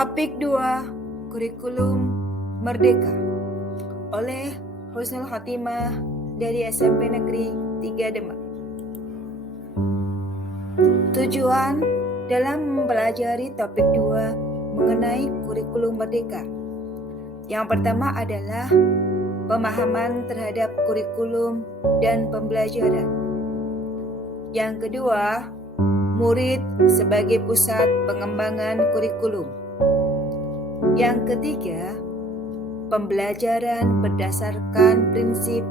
Topik 2, Kurikulum Merdeka oleh Husnul Khotimah dari SMP Negeri 3 Demak. Tujuan dalam mempelajari topik 2 mengenai kurikulum merdeka. Yang pertama adalah pemahaman terhadap kurikulum dan pembelajaran. Yang kedua, murid sebagai pusat pengembangan kurikulum. Yang ketiga, pembelajaran berdasarkan prinsip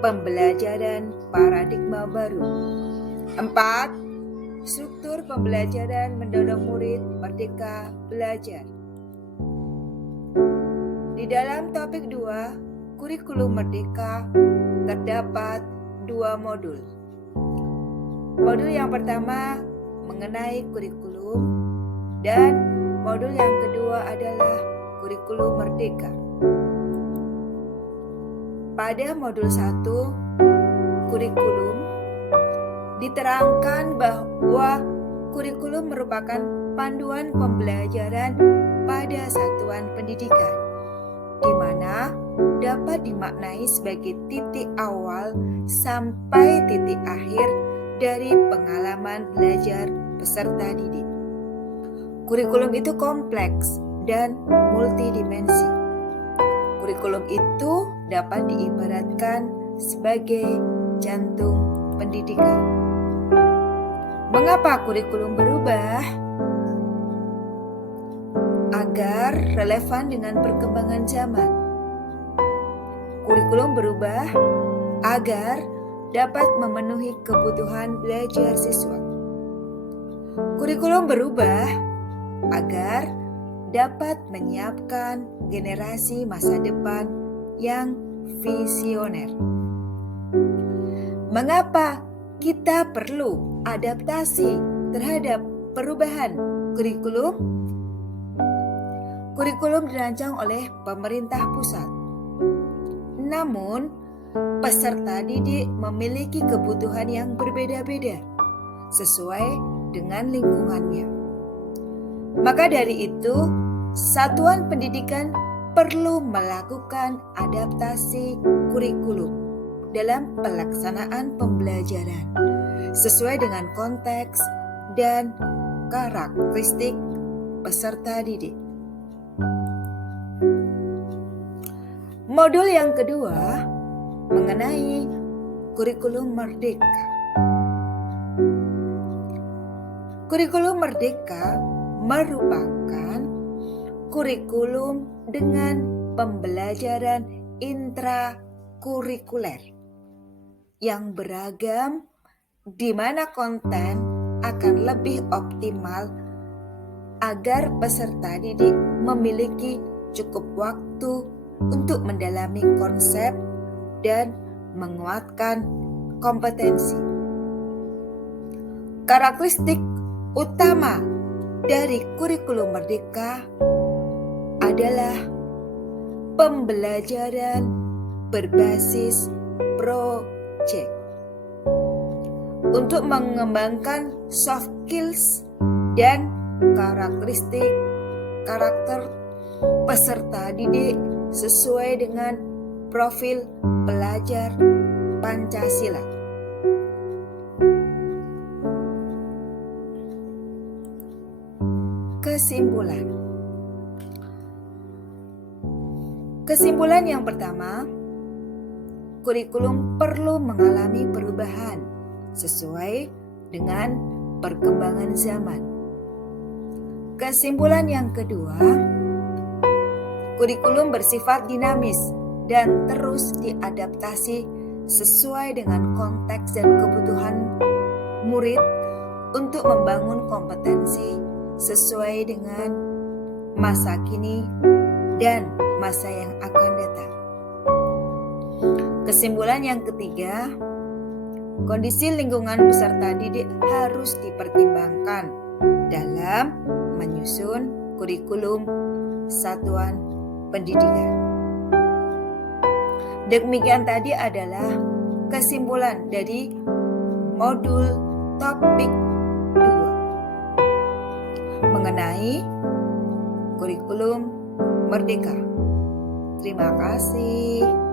pembelajaran paradigma baru. 4. Struktur pembelajaran mendorong murid merdeka belajar. Di dalam topik 2, kurikulum merdeka, terdapat 2 modul. Modul yang pertama mengenai kurikulum dan modul yang kedua adalah kurikulum merdeka. Pada modul 1, kurikulum, diterangkan bahwa kurikulum merupakan panduan pembelajaran pada satuan pendidikan, di mana dapat dimaknai sebagai titik awal sampai titik akhir dari pengalaman belajar peserta didik. Kurikulum itu kompleks dan multidimensi. Kurikulum itu dapat diibaratkan sebagai jantung pendidikan. Mengapa kurikulum berubah? Agar relevan dengan perkembangan zaman. Kurikulum berubah agar dapat memenuhi kebutuhan belajar siswa. Kurikulum berubah agar dapat menyiapkan generasi masa depan yang visioner. Mengapa kita perlu adaptasi terhadap perubahan kurikulum? Kurikulum dirancang oleh pemerintah pusat. Namun, peserta didik memiliki kebutuhan yang berbeda-beda sesuai dengan lingkungannya. Maka dari itu, satuan pendidikan perlu melakukan adaptasi kurikulum dalam pelaksanaan pembelajaran sesuai dengan konteks dan karakteristik peserta didik. Modul yang kedua mengenai kurikulum merdeka. Kurikulum merdeka merupakan kurikulum dengan pembelajaran intrakurikuler yang beragam, di mana konten akan lebih optimal agar peserta didik memiliki cukup waktu untuk mendalami konsep dan menguatkan kompetensi. Karakteristik utama dari kurikulum merdeka adalah pembelajaran berbasis proyek untuk mengembangkan soft skills dan karakteristik karakter peserta didik sesuai dengan profil pelajar Pancasila. Kesimpulan yang pertama, kurikulum perlu mengalami perubahan sesuai dengan perkembangan zaman. Kesimpulan yang kedua, kurikulum bersifat dinamis dan terus diadaptasi sesuai dengan konteks dan kebutuhan murid untuk membangun kompetensi sesuai dengan masa kini dan masa yang akan datang. Kesimpulan yang ketiga, kondisi lingkungan peserta didik harus dipertimbangkan dalam menyusun kurikulum satuan pendidikan. Demikian tadi adalah kesimpulan dari modul topik 2 mengenai kurikulum Merdeka. Terima kasih.